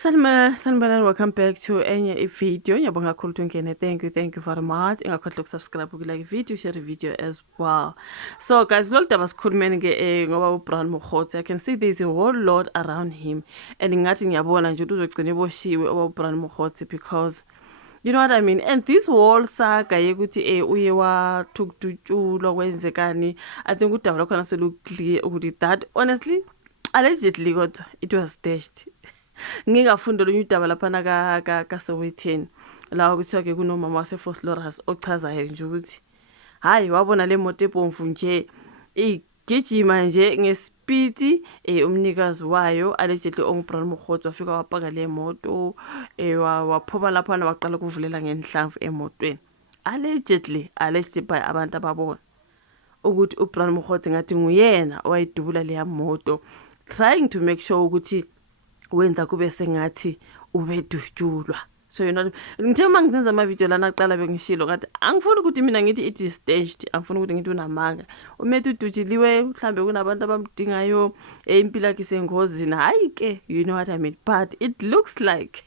Sanibonani, welcome back to enye video. Ngiyabonga kakhulu ukuthi ungene. Thank you very much. Ingakhohlwa ukusubscribe, ukulike video, share the video as well. So guys, kulolu daba sikhulumeni ke ngoba uBrian Mokgotsi, I can see there's a whole lot around him and ngathi ngiyabona nje ukuthi uzogcina eboshiwe uBrian Mokgotsi because you know what I mean. And this whole saga yekuthi uye wathukutshulwa kwenzekani, I think udaba lakhona selukliye ukuthi that honestly allegedly kodwa it was staged. Ngingafunda lo udaba laphana ka Sowetan la ukuthiwa ke kunomama waseFosloras ochazayo nje ukuthi hayi wabona le moto ebomvu nje igijima nje ngespeed umnikazi wayo allegedly onguBrian Mokgotsi wafika wapaka le moto waphoba laphana waqala kuvulela ngenhlamvu emotweni allegedly by abantu ababona ukuthi uBrian Mokgotsi ngathi nguyena owayidubula le moto trying to make sure ukuthi wenza kube sengathi ubedutshulwa. So you know ngithe mangizenza ama video lana aqala bengishilo ngathi angifuni ukuthi mina ngithi it is staged, angifuni ukuthi ngithi unamanga umethu udutshiliwe mhlambe kunabantu abamdingayo impilo yakhe sengozini hayi ke, you know what I mean, but it looks like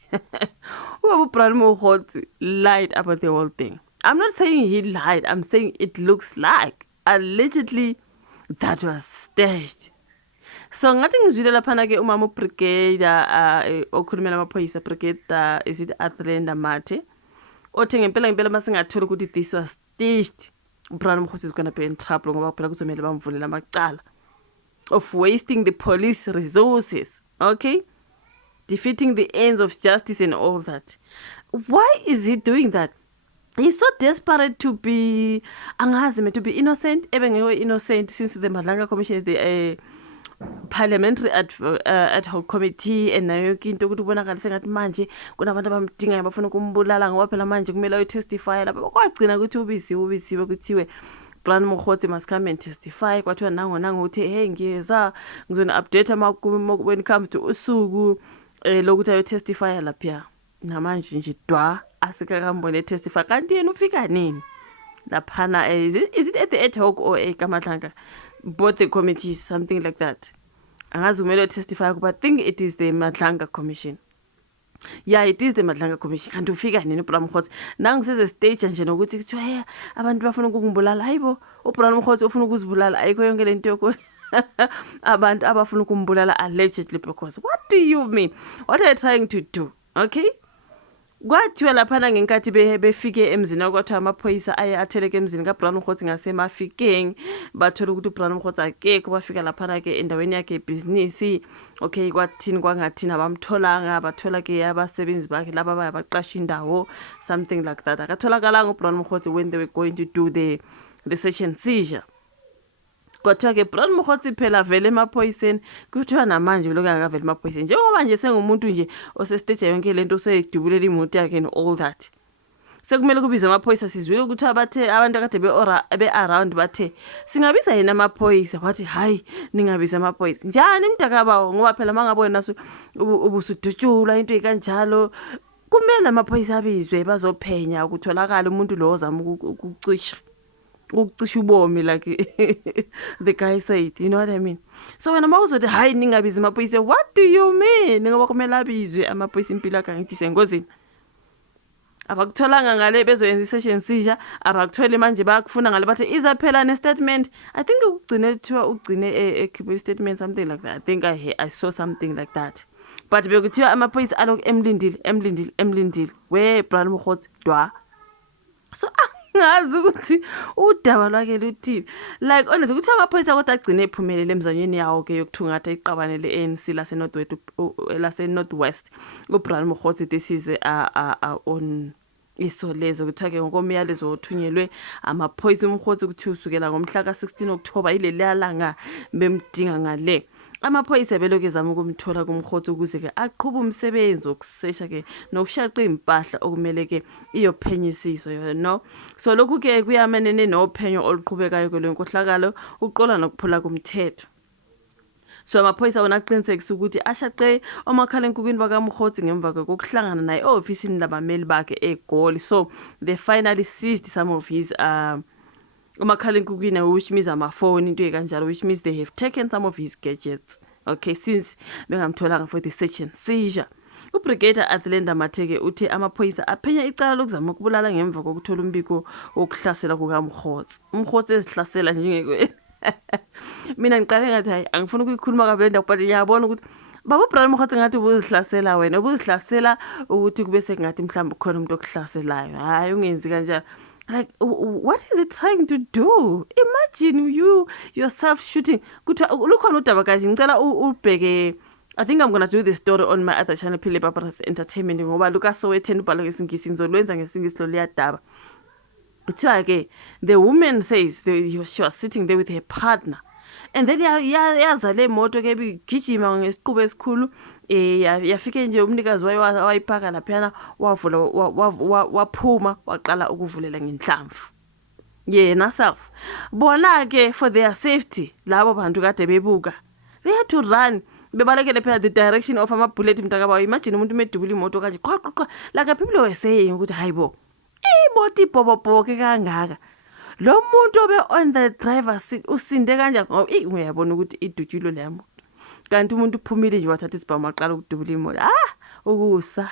uBrian Mokgotsi lied about the whole thing. I'm not saying he lied, I'm saying it looks like allegedly that was staged. So ngathi ngizwile laphana ke umama ubrigadier okhulumela amaphoyisa brigadier is it Athlenda Mathe othi ngempela masingathola ukuthi this was staged, uBrian Mokgotsi is going to be in trouble ngoba phela kuzomela bamvulela amacala of wasting the police resources, okay, defeating the ends of justice and all that. Why is he doing that? He's so desperate to be to be innocent, even innocent since the Madlanga Commission, the parliamentary ad hoc committee and nayo into ukuthi ubonakala sengathi manje kunabantu abamdingayo bafuna ukumbulala ngoba phela manje kumele uyotestify lapha kwagcina ukuthi ubisiwe kuthiwe Brian Mokgotsi must come and testify kwathiwa nango uthi hey ngiyeza ngizona update when it comes to usuku lokuthi ayotestify lapha namanje nje dwa asikakambone testify kanti yena ufika nini laphana is it at the ad hoc or kaMadlanga, both the committees, something like that. Angazi kumele testify but I think it is the Madlanga Commission. Yeah, it is the Madlanga Commission. Kanti ufika nini uBrian Mokgotsi nangu seze stage nje nokuthi kuthiwa hey abantu bafuna ukumbulala hayibo uBrian Mokgotsi ufuna ukuzibulala ayikho yonke lento yoko abantu abafuna ukumbulala allegedly, because what do you mean, what are you trying to do? Okay, kwathiwa laphana ngenkathi befike emzini kwathiwa amaphoyisa atheleke emzini kaBrian Mokgotsi ngasemafikeng bathola ukuthi uBrian Mokgotsi akekho, bafika laphana ke endaweni yakhe ebusiness, okay, kwathini kwangathina bamtholanga bathola ke abasebenzi bakhe laba bayabaqasha indawo, something like that. Akatholakala uBrian Mokgotsi when they were going to do the search and seizure. Kwathiwa ke Brian Mokgotsi phela vele emaphoyiseni kuthiwa namanje lokho akavele emaphoyiseni njengoba nje sengumuntu nje osestage yonke lento oseyidubulela imoto yakhe and all that. Sekumele kubize amaphoyisa, sizwile ukuthi abathe abantu akade be around bathe singabiza yena amaphoyisa, wathi hayi ningabiza amaphoyisa njani mntakabawo ngoba phela mangabona naso ubusudutshulwa into ekanjalo kumele amaphoyisa abizwe bazophenya ukutholakala umuntu lo ozama ukucisha ubomi like the guy said, you know what I mean. So when mawuzothi hayi ningabiza amaphoyisa, what do you mean ngoba kumele abizwe amaphoyisa impilo yakhe ngithi sengozini abakutholanga ngale bezoyenza i-search and seizure, abakuthole manje bayakufuna ngale bathi izaphela ne-statement. I think ugcine ekhiphe statement, something like that. I think I saw something like that, but bekuthiwa amaphoyisa alokhu emlindile we Brian Mokgotsi dwa. So ngazi ukuthi udaba lwakhe luthini, like honestly ukuthi amaphoyisa kodwa agcine ephumelele emzanyweni yawo ke yokuthungatha iqabane le-ANC lase Northwest uBrian Mokgotsi. This is on isolezo kuthiwa ke ngokomyalezo othunyelwe amaphoyisa uMokgotsi ukuthi usukela ngomhla ka-16 October ileli langa bemdinga ngale. Amaphoyisa beloke zama ukumthola kuMokgotsi ukuze ke aqhube umsebenzi wokusesha ke nokushaqa impahla okumele ke iyophenyisiswa, you know. So lokhu ke kuyamanene nophenyo oluqhubekayo kwelenkohlakalo uqola nokuphula kumthetho. So amaphoyisa wona aqinisekisa ukuthi ashaqe omakhala enkukweni bakaMokgotsi ngemva kokuhlangana naye ofisini labameli bakhe eGoli. So they finally seized some of his umakhala enkukweni, which means amafoni into ekanjalo, which means they have taken some of his gadgets, okay, since bengamtholanga for the search and seizure. ubrigadier Athlenda Mateke uthe amaphoyisa aphenya icala lokuzama ukubulala ngemva kokuthola umbiko wokuhlasela kukaMkhotsi. uMkhotsi ezihlasela njengekwe mina ngiqale ngathi hayi angifuni ukuyikhuluma kaBlenda but ngiyabona ukuthi baba uBrian Mkhotsi ngathi ubuzihlasela wena ubuzihlasela ukuthi kube sekungathi mhlawumbe khona umuntu okuhlaselayo hayi ungenzi kanjalo. Like, what is it trying to do? Imagine you yourself shooting. Lukhona udaba guys, ngicela ubheke. I think I'm going to do this story on my other channel, Phile Papa's Entertainment. Ngoba luka Sowetan ubhala ngesingisi ngizolwenza ngesingisi lo liyadaba. Kuthiwa ke the woman says she was sitting there with her partner. And then yazale moto ke bigijima ngesiqubu esikhulu yafike nje umnikazi wayiphaka laphana wavula waphuma waqala ukuvulela ngenhlamvu yena self bona ke for their safety labo bantu kade bebuka they had to run bebalekele phela the direction of ama bullet mntakaba. Imagine umuntu medubula imoto kanje qhaqqa like people were saying ukuthi hayibo imoto ibhobobo ke kangaka lo muntu obe on the driver seat usinde kanjani ngoba uyabona ukuthi idutyulo le moto kanti umuntu uphumile nje wathatha isibhamu aqala ukudubula imoto ukusa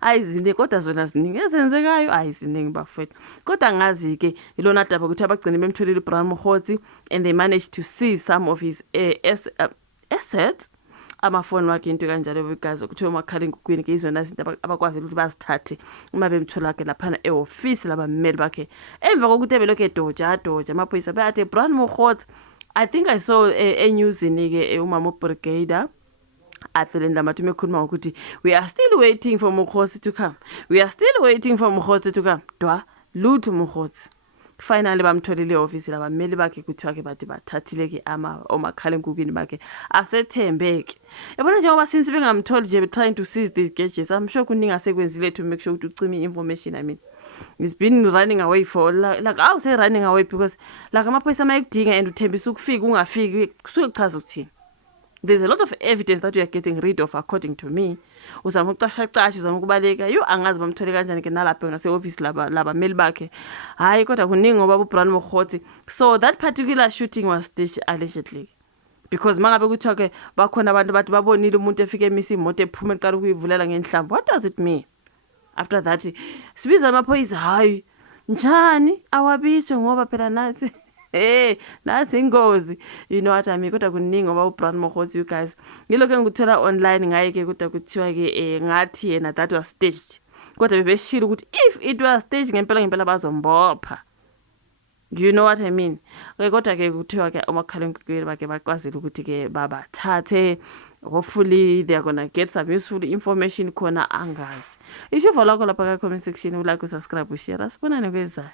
ayizini kodwa zona ziningi ezenzekayo ayiziningi bafethu kodwa ngazi ke ilona daba ukuthi abagcine bemtholile uBrian Mkhotsi and they managed to seize some of his assets amafoni wakhe into kanjalo begazi ukuthiwa umakhalekhukhwini ke izona izinto abakwazi ukuthi bazithathe uma bemthola ke laphana eoffice labameli bakhe emva kokuthi ebeloke doja amaphoyisa bathi Brian Mkhotsi. I think I saw a news ke umama ubrigadier Athlenda Mateke ekhuluma ukuthi we are still waiting for Mkhotsi to come, we are still waiting for Mkhotsi to come. Dwa lutho Mkhotsi finally bamtholile office labameli bakhe kuthiwa ke bathi bathathile ke omakhalekhukhwini bakhe asethembeke. Yabona njengoba since bengamtholi nje trying to seize these gadgets, I'm sure kuningi asekwenzile to make sure ukuthi ucime information. I mean he's been running away for like I would say running away because like amaphoyisa mayekudinga and uthembisa ukufika ungafiki kusuke kuchaza ukuthini. There's a lot of evidence that we are getting rid of according to me. Uzama ukucasha uzama ukubaleka angazi bamthole kanjani ke nalapha ngase office labameli bakhe hayi kodwa kuningi ngoba uBrian Mkhotsi. So that particular shooting was staged allegedly because mangabe kuthiwa ke bakhona abantu bathi babonile umuntu efike emisa imoto ephuma eqala ukuyivulela ngenhlamvu. What does it mean? After that sibiza amaphoyisa hayi njani awabiswe ngoba phela nathi nasi ingozi. You know what I mean? Kodwa kuningi ngoba uBrian Mkhotsi you guys ngilokho ngikuthola online ngaye ke kodwa kuthiwa ke ngathi yena that was staged kodwa bebeshilo ukuthi if it was staged ngempela bazombopha. You know what I mean? Kodwa ke kuthiwa ke omakhalekhukhwini bakhe baqwazile ukuthi ke babathathe. Hopefully they are gonna get some useful information khona angazi. If you follow lapha ka comment section, like, subscribe, share, asibonane kwezayo.